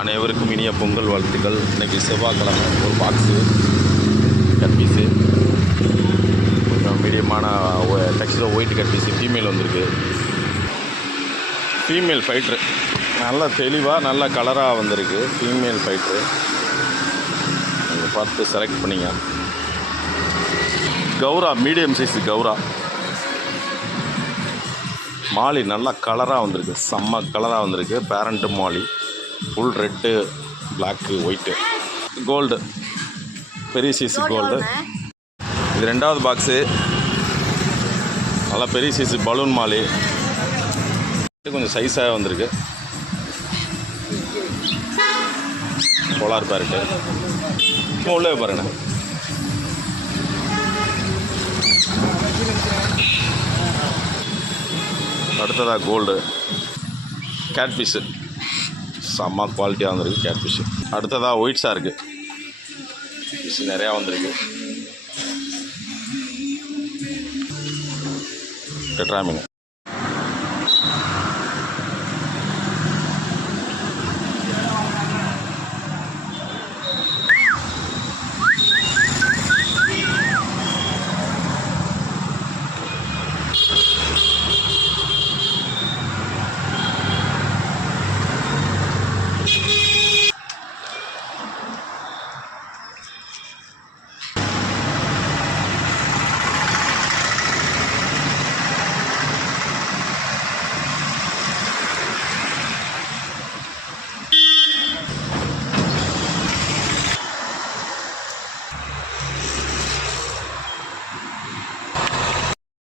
அனைவருக்கும் இனிய பொங்கல் வாழ்த்துக்கள். இன்றைக்கி செவ்வாய்க்கிழமை. ஒரு பாக்ஸு கட் பீஸு, கொஞ்சம் மீடியமான டெக்ஸ்டில் ஒயிட் கட் பீஸு ஃபீமேல் வந்திருக்கு. ஃபீமேல் ஃபைட்ரு நல்லா தெளிவாக நல்ல கலராக வந்திருக்கு. ஃபீமேல் ஃபைட்ரு நீங்கள் பார்த்து செலக்ட் பண்ணிங்க. கௌரா மீடியம் சைஸு கௌரா மாலி நல்லா கலராக வந்திருக்கு. செம்ம கலராக வந்திருக்கு. Parent molly full red, black, white, gold, பெரிய சைஸு கோல்டு. இது ரெண்டாவது பாக்ஸு. நல்லா பெரிய சைஸு பலூன் மாலி, கொஞ்சம் சைஸாக வந்திருக்கு. போலார் பேரட்டு உள்ளே பாருங்க. அடுத்ததாக கோல்டு கேட் ஃபிஷ்ஷு, செம்ம குவாலிட்டியாக வந்திருக்கு கேட் ஃபிஷ்ஷு. அடுத்ததாக ஒயிட் ஷார்க்கு ஃபிஷ் நிறையா வந்திருக்கு. டெட்ரா மீன்